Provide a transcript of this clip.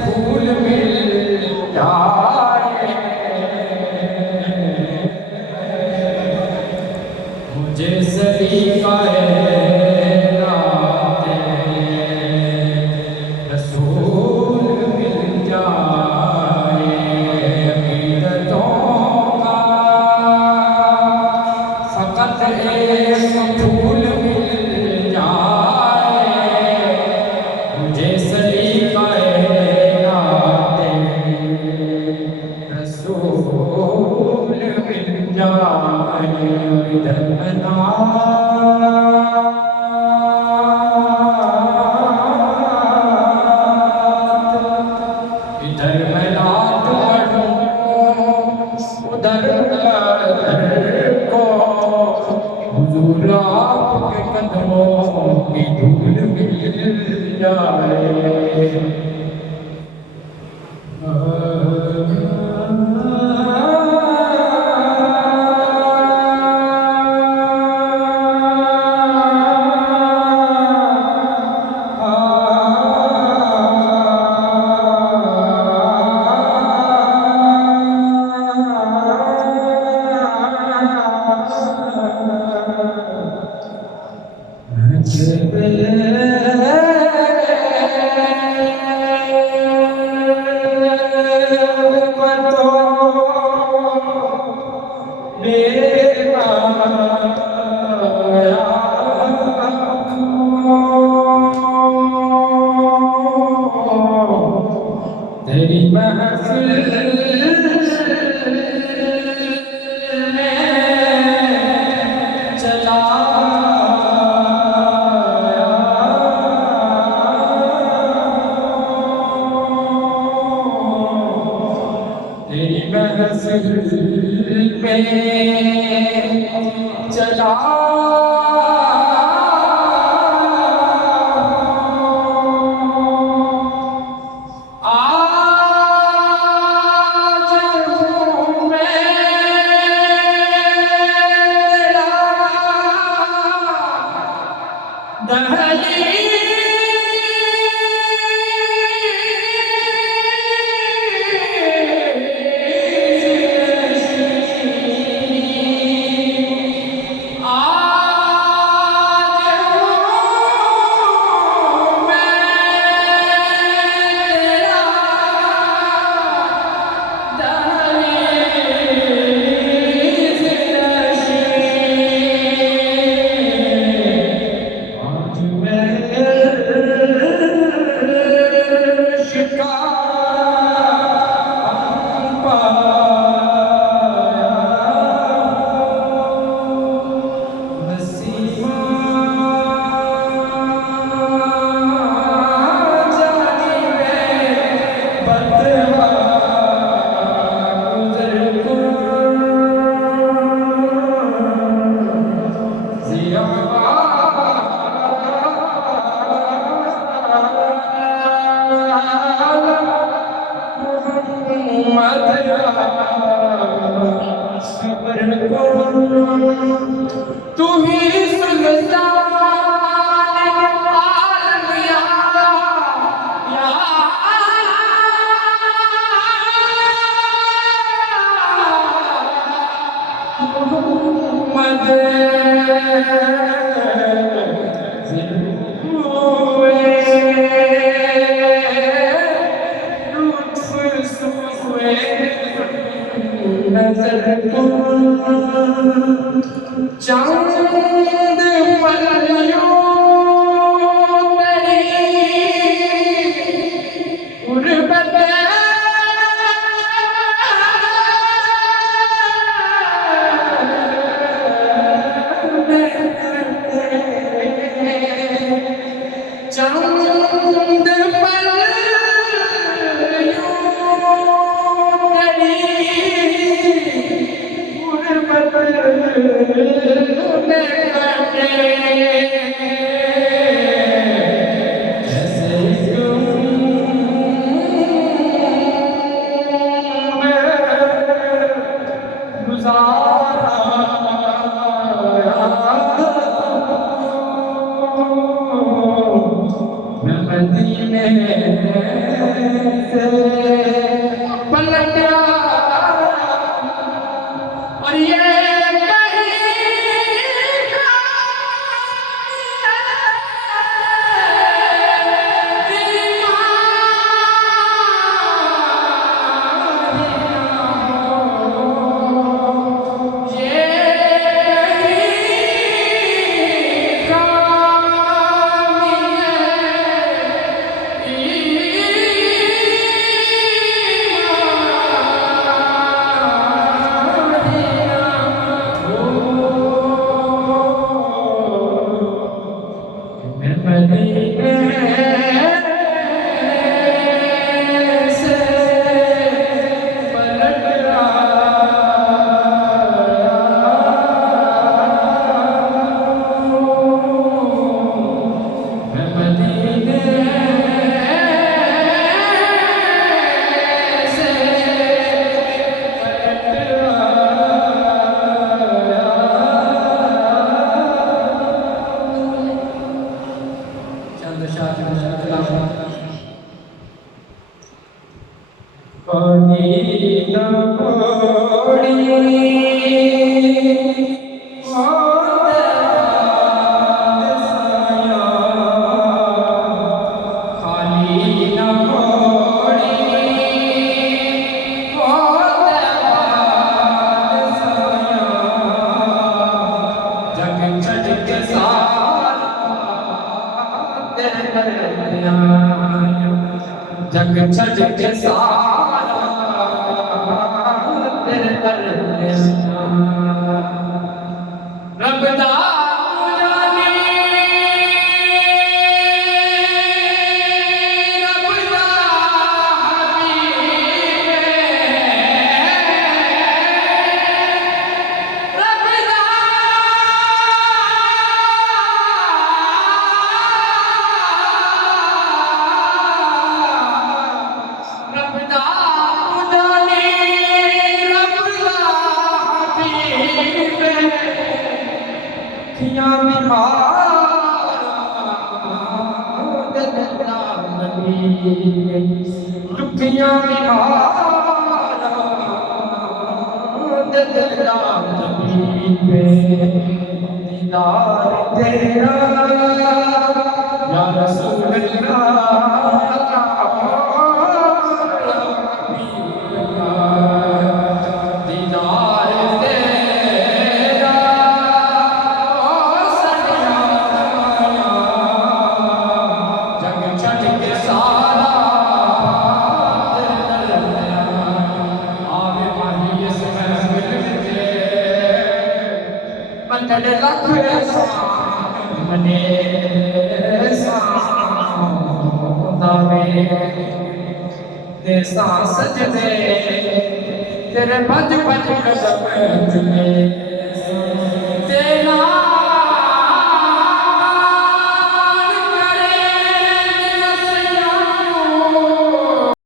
फूल मिल जाए मुझे सलीका रसूल मिल जाए अकीदतों का फकत एक फूल मिल जाए मुझे सलीका रसूल मिल जाए इधर मैनात पढ़ूं उधर को हुजूर आपके कदमों की धूल मिल जाए तेरी महफिल चला तेरी महफिल पे चला तू ही सुल्तान आलम या मोहम्मद नजर चांद पलयों तेरी गुर्बत चांद गुजारा मदीने से पलटा और ये जग छड़ के सारा तेरे दर रब दा जाने रब दा हबीब रब दा दुखियां दीदार तेरा या रसूल दीदार तेरा जग छड़ के सारा अंदर लख मने सावे ते सांस सजदे तेरे भज भज कदम चुमे